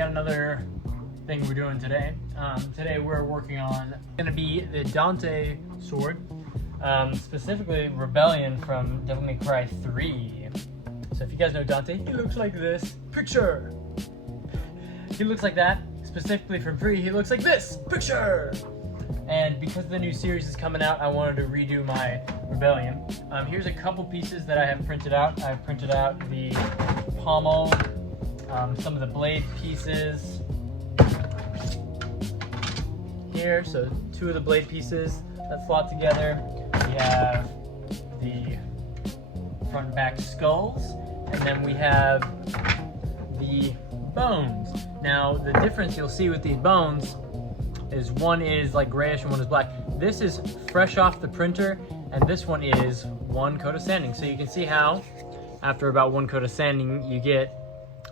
got another thing we're doing today. Today we're working on gonna be the Dante sword, specifically Rebellion from Devil May Cry 3. So if you guys know Dante, he looks like this. Picture. He looks like that. Specifically from 3, he looks like this. Picture. And because the new series is coming out, I wanted to redo my Rebellion. Here's a couple pieces that I have printed out. I've printed out the pommel, some of the blade pieces here. So 2 of the blade pieces that slot together. We have the front and back skulls, and then we have the bones. Now the difference you'll see with these bones is one is like grayish and one is black. This is fresh off the printer, and this one is 1 coat of sanding. So you can see how after about 1 coat of sanding you get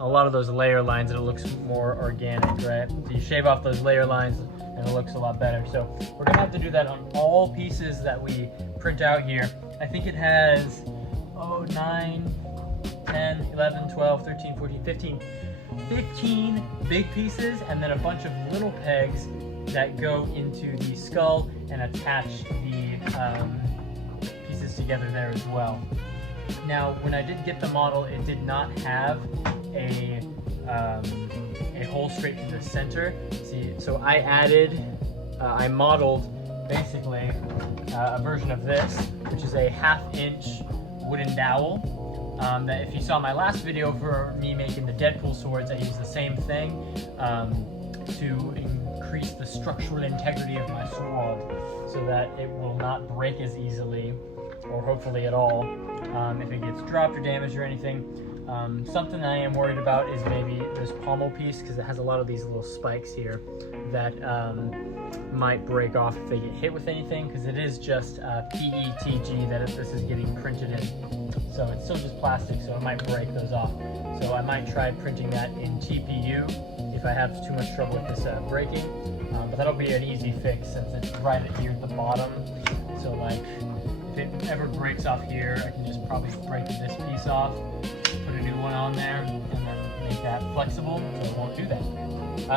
a lot of those layer lines and it looks more organic, right? So you shave off those layer lines and it looks a lot better. So we're gonna have to do that on all pieces that we print out here. I think it has 9, 10, 11, 12, 13, 14, 15 big pieces, and then a bunch of little pegs that go into the skull and attach the pieces together there as well. Now, when I did get the model, it did not have a hole straight through the center. See, so I modeled basically a version of this, which is a 1/2 inch wooden dowel. That if you saw my last video for me making the Deadpool swords, I used the same thing to increase the structural integrity of my sword so that it will not break as easily, or hopefully at all, if it gets dropped or damaged or anything. Something I am worried about is maybe this pommel piece, because it has a lot of these little spikes here that might break off if they get hit with anything, because it is just PETG that this is getting printed in. So it's still just plastic, so it might break those off. So I might try printing that in TPU if I have too much trouble with this breaking. But that'll be an easy fix since it's right here at the bottom. So like, if it ever breaks off here, I can just probably break this piece off, put a new one on there, and then make that flexible so it won't do that.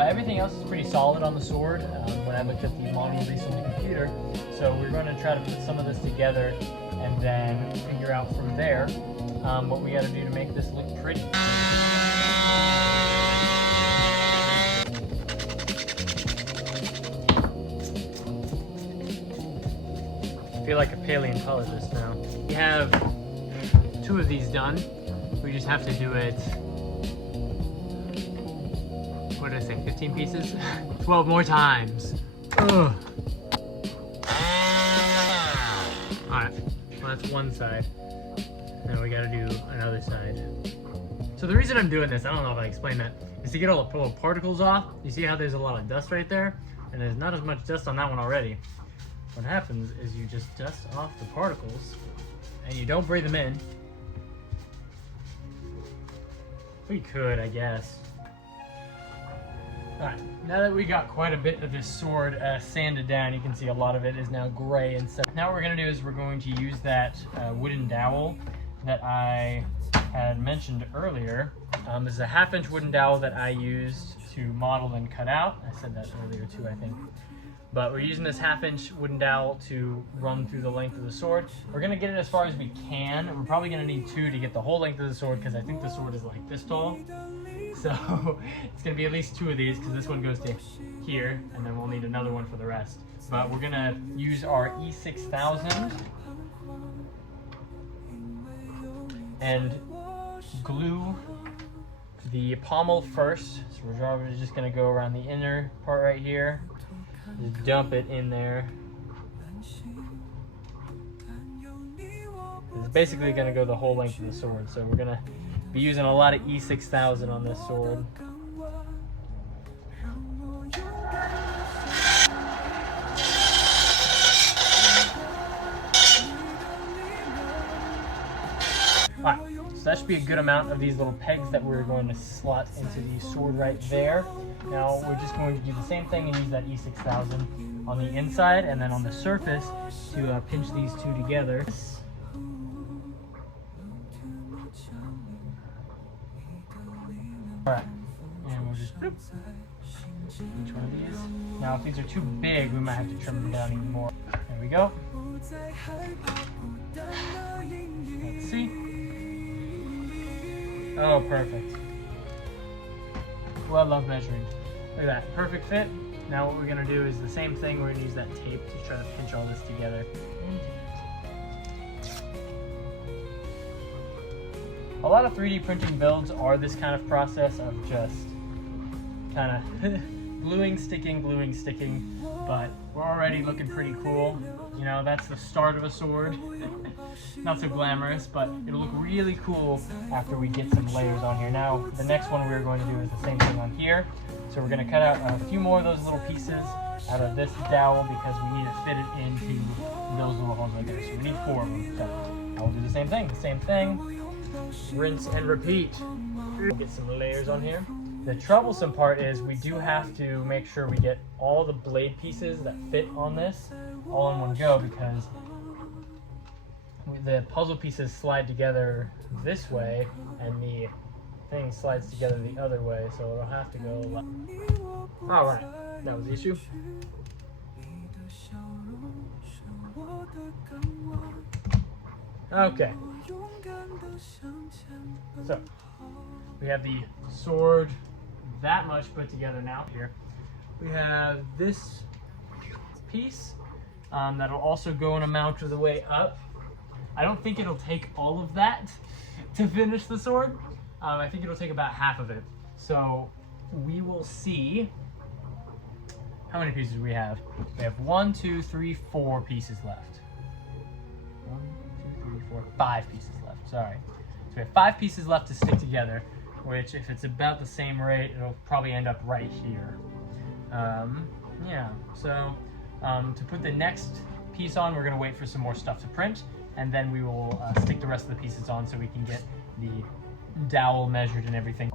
Everything else is pretty solid on the sword when I looked at the model release on the computer. So we're going to try to put some of this together and then figure out from there what we got to do to make this look pretty. I feel like a paleontologist now. We have 2 of these done. We just have to do it, what did I say, 15 pieces? 12 more times. Ugh. Alright, well that's one side. Now we gotta do another side. So the reason I'm doing this, I don't know if I explained that, is to get all the little particles off. You see how there's a lot of dust right there? And there's not as much dust on that one already. What happens is you just dust off the particles and you don't breathe them in. We could, I guess. Alright, now that we got quite a bit of this sword sanded down, you can see a lot of it is now gray and stuff. Now what we're going to do is we're going to use that wooden dowel that I had mentioned earlier. This is a 1/2 inch wooden dowel that I used to model and cut out. I said that earlier too, I think. But we're using this 1/2 inch wooden dowel to run through the length of the sword. We're going to get it as far as we can. We're probably going to need 2 to get the whole length of the sword, because I think the sword is like this tall. So it's going to be at least 2 of these, because this one goes to here, and then we'll need another one for the rest. But we're going to use our E6000 and glue the pommel first. So we're just going to go around the inner part right here. Just dump it in there. It's basically going to go the whole length of the sword, so we're going to be using a lot of E6000 on this sword. Alright, so that should be a good amount of these little pegs that we're going to slot into the sword right there. Now we're just going to do the same thing and use that E6000 on the inside and then on the surface to pinch these 2 together. Alright, and we'll just Each one of these. Now, if these are too big, we might have to trim them down even more. There we go. Let's see. Oh, perfect. Well, I love measuring. Look at that, perfect fit. Now what we're gonna do is the same thing. We're gonna use that tape to try to pinch all this together. A lot of 3D printing builds are this kind of process of just kind of gluing, sticking, but we're already looking pretty cool. You know, that's the start of a sword. Not so glamorous, but it'll look really cool after we get some layers on here. Now, the next one we're going to do is the same thing on here. So we're going to cut out a few more of those little pieces out of this dowel because we need to fit it into those little holes right there. So we need 4 of them. So I will do the same thing. Rinse and repeat. Get some layers on here. The troublesome part is we do have to make sure we get all the blade pieces that fit on this all in one go, because the puzzle pieces slide together this way and the thing slides together the other way, so it'll have to go. Alright, that was the issue. Okay. So, we have the sword that much put together now. Here we have this piece that'll also go in a mount of the way up. I don't think it'll take all of that to finish the sword. I think it'll take about half of it. So we will see how many pieces we have. We have 1, 2, 3, 4 pieces left. 1, 2, 3, 4, 5 pieces left. Sorry. So we have 5 pieces left to stick together, which if it's about the same rate, it'll probably end up right here. Yeah, so to put the next piece on, we're gonna wait for some more stuff to print, and then we will stick the rest of the pieces on so we can get the dowel measured and everything.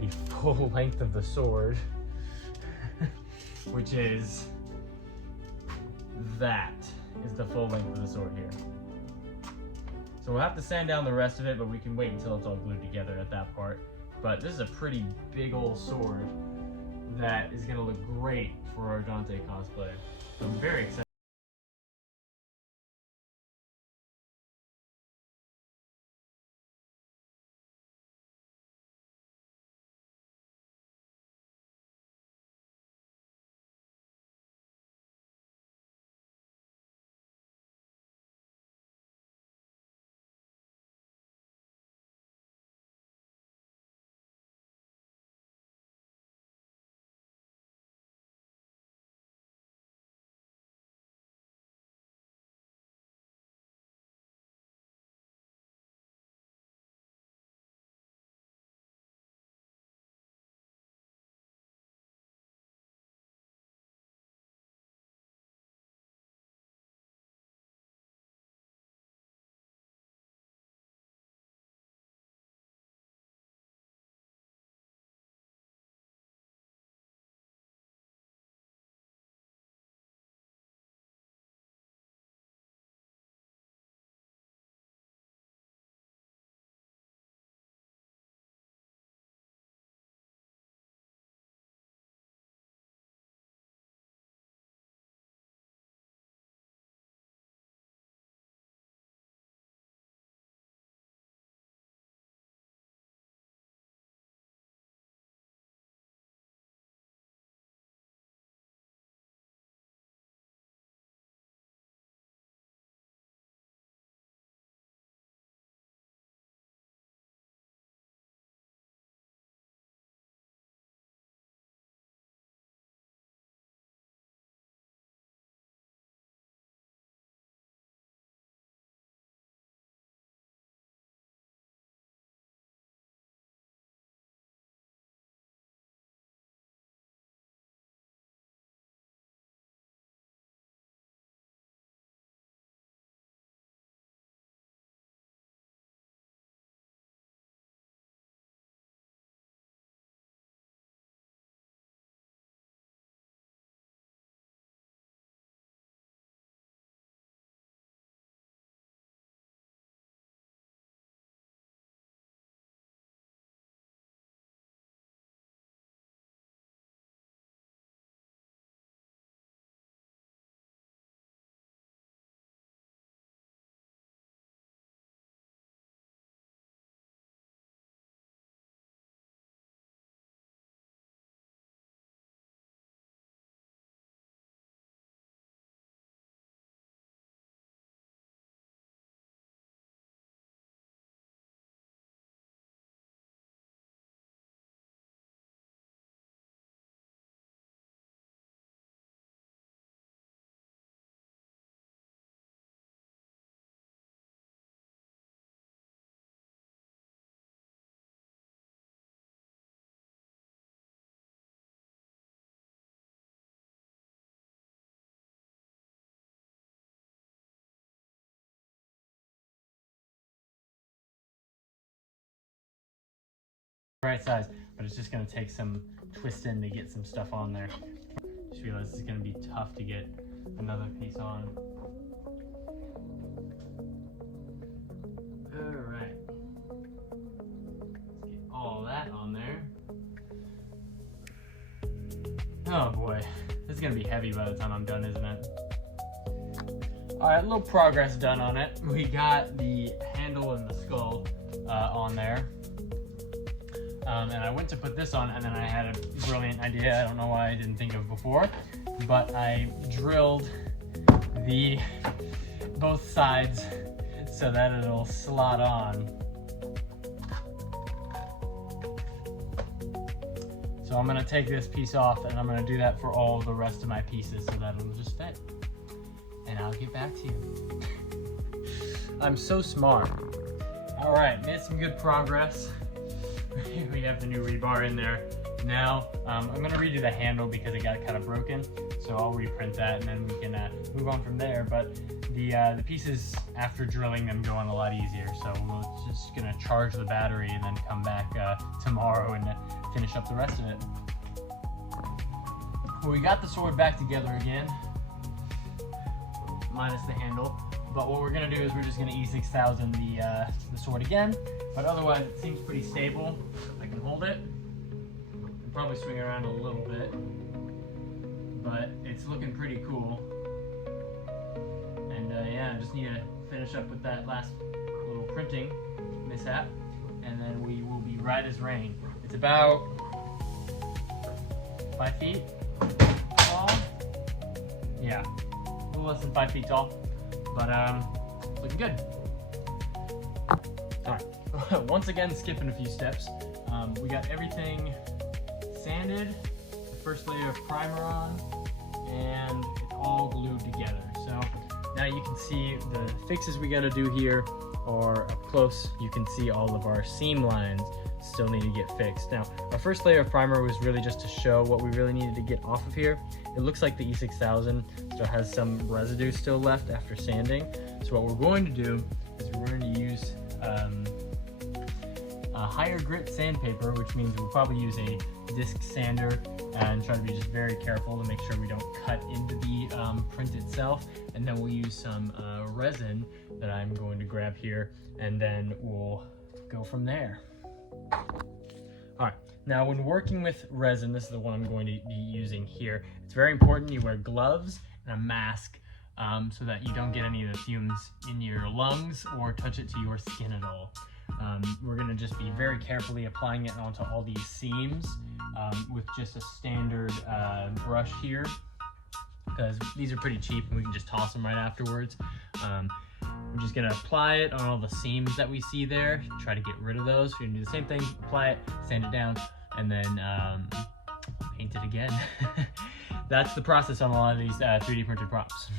The full length of the sword, which is that, is the full length of the sword here. So we'll have to sand down the rest of it, but we can wait until it's all glued together at that part. But this is a pretty big old sword that is gonna look great for our Dante cosplay. So I'm very excited. right size, but it's just gonna take some twisting to get some stuff on there. Just realized it's gonna be tough to get another piece on. All right, let's get all that on there. Oh boy, this is gonna be heavy by the time I'm done, isn't it? All right, a little progress done on it. We got the handle and the skull on there. And I went to put this on, and then I had a brilliant idea. I don't know why I didn't think of before, but I drilled both sides so that it'll slot on. So I'm gonna take this piece off, and I'm gonna do that for all the rest of my pieces so that it'll just fit. And I'll get back to you. I'm so smart. All right, made some good progress. We have the new rebar in there. Now, I'm gonna redo the handle because it got kind of broken. So I'll reprint that, and then we can move on from there. But the pieces, after drilling them, go on a lot easier. So we're just gonna charge the battery and then come back tomorrow and finish up the rest of it. Well, we got the sword back together again, minus the handle. But what we're gonna do is we're just gonna E6000 the sword again. But otherwise, it seems pretty stable. I can hold it. I'll probably swing it around a little bit, but it's looking pretty cool. And yeah, I just need to finish up with that last little printing mishap, and then we will be right as rain. It's about 5 feet tall. Yeah, a little less than 5 feet tall, but looking good. All right. Once again, skipping a few steps. We got everything sanded, the first layer of primer on, and it's all glued together. So now you can see the fixes we gotta do here are up close. You can see all of our seam lines still need to get fixed. Now, our first layer of primer was really just to show what we really needed to get off of here. It looks like the E6000 still has some residue still left after sanding. So what we're going to do is we're going to use a higher grit sandpaper, which means we'll probably use a disc sander and try to be just very careful to make sure we don't cut into the print itself. And then we'll use some resin that I'm going to grab here, and then we'll go from there. All right, now when working with resin, this is the one I'm going to be using here. It's very important you wear gloves and a mask so that you don't get any of the fumes in your lungs or touch it to your skin at all. We're gonna just be very carefully applying it onto all these seams with just a standard brush here, because these are pretty cheap and we can just toss them right afterwards. We're just gonna apply it on all the seams that we see there, try to get rid of those. We're gonna do the same thing, apply it, sand it down, and then paint it again. That's the process on a lot of these 3D printed props.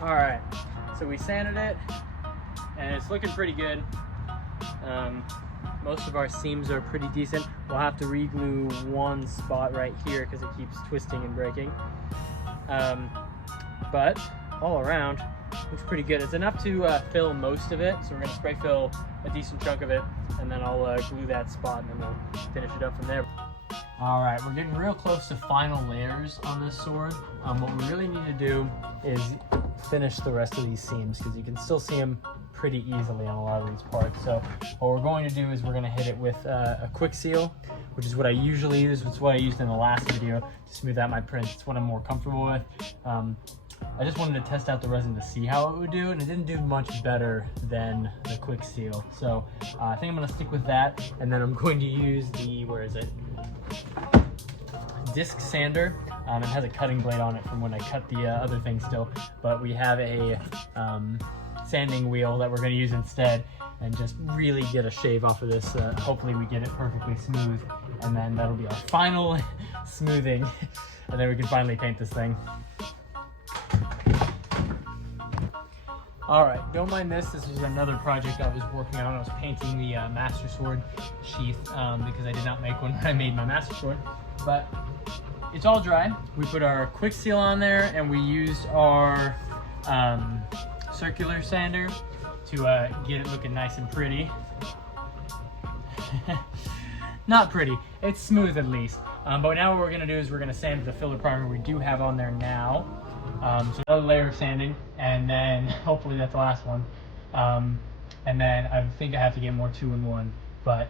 All right, so we sanded it and it's looking pretty good. Most of our seams are pretty decent. We'll have to re-glue one spot right here because it keeps twisting and breaking. But all around, looks pretty good. It's enough to fill most of it, so we're gonna spray fill a decent chunk of it, and then I'll glue that spot, and then we'll finish it up from there. All right, we're getting real close to final layers on this sword. What we really need to do is finish the rest of these seams, because you can still see them pretty easily on a lot of these parts. So what we're going to do is we're going to hit it with a quick seal, which is what I usually use. It's what I used in the last video to smooth out my prints. It's what I'm more comfortable with. I just wanted to test out the resin to see how it would do, and it didn't do much better than the quick seal. So I think I'm going to stick with that, and then I'm going to use the, where is it? Disc sander. It has a cutting blade on it from when I cut the other thing still, but we have a sanding wheel that we're going to use instead, and just really get a shave off of this. Hopefully we get it perfectly smooth, and then that'll be our final smoothing, and then we can finally paint this thing. All right, don't mind this. This was another project I was working on. I was painting the Master Sword sheath because I did not make one when I made my Master Sword. But it's all dry. We put our quick seal on there, and we used our circular sander to get it looking nice and pretty. Not pretty, it's smooth at least. But now what we're gonna do is we're gonna sand the filler primer we do have on there now. So another layer of sanding, and then hopefully that's the last one. And then I think I have to get more 2-in-1, but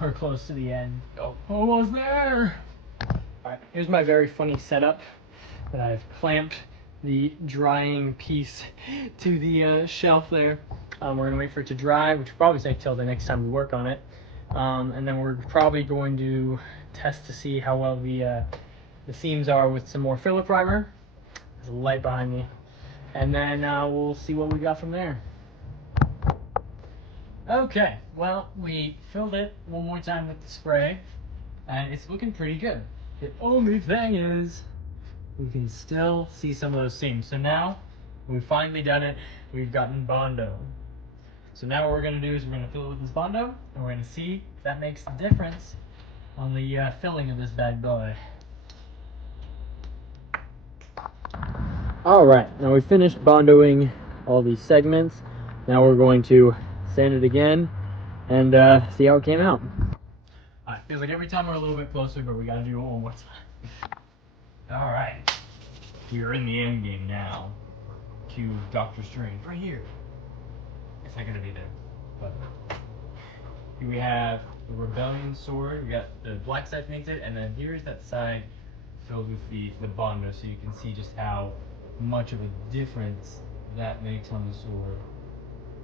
we're close to the end. Oh, almost there! Alright, here's my very funny setup that I've clamped the drying piece to the shelf there. We're gonna wait for it to dry, which will probably take till the next time we work on it. And then we're probably going to test to see how well the seams are with some more filler primer. There's a light behind me. And then we'll see what we got from there. Okay, well, we filled it one more time with the spray, and it's looking pretty good. The only thing is, we can still see some of those seams. So now, we've finally done it. We've gotten Bondo. So now what we're going to do is we're going to fill it with this Bondo, and we're going to see if that makes a difference on the filling of this bad boy. Alright, now we finished Bondoing all these segments. Now we're going to sand it again and see how it came out. Alright, feels like every time we're a little bit closer, but we got to do it one more time. Alright, we are in the end game now. Cue Doctor Strange right here. It's not gonna be there, but here we have the Rebellion sword. We got the black side painted, and then here's that side filled with the Bondo, so you can see just how much of a difference that makes on the sword.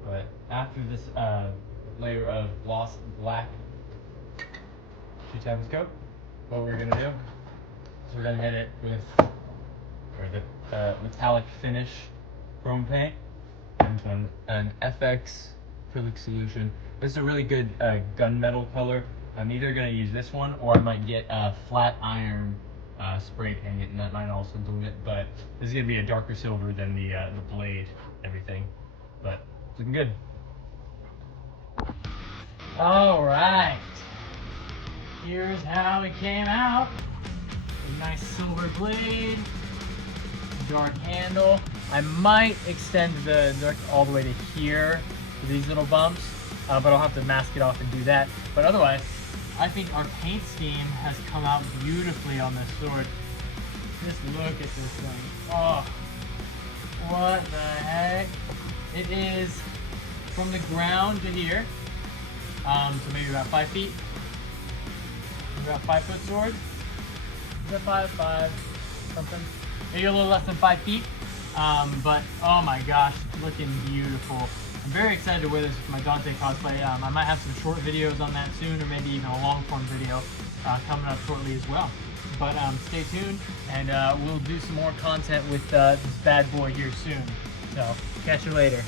But after this layer of gloss black 2 times coat, what we're gonna do is we're gonna hit it with the metallic finish chrome paint. An FX acrylic solution. This is a really good gunmetal color. I'm either going to use this one, or I might get a flat iron spray paint, and that might also do it. But this is going to be a darker silver than the blade, everything. But it's looking good. All right. Here's how it came out. A nice silver blade, dark handle. I might extend the dark all the way to here, to these little bumps, but I'll have to mask it off and do that. But otherwise, I think our paint scheme has come out beautifully on this sword. Just look at this thing. Oh, what the heck? It is from the ground to here, so maybe about 5 feet. About 5-foot sword. Is that 5 something? Maybe a little less than 5 feet. But oh my gosh, it's looking beautiful. I'm very excited to wear this with my Dante cosplay. I might have some short videos on that soon, or maybe even a long form video coming up shortly as well. But stay tuned, and we'll do some more content with this bad boy here soon. So catch you later.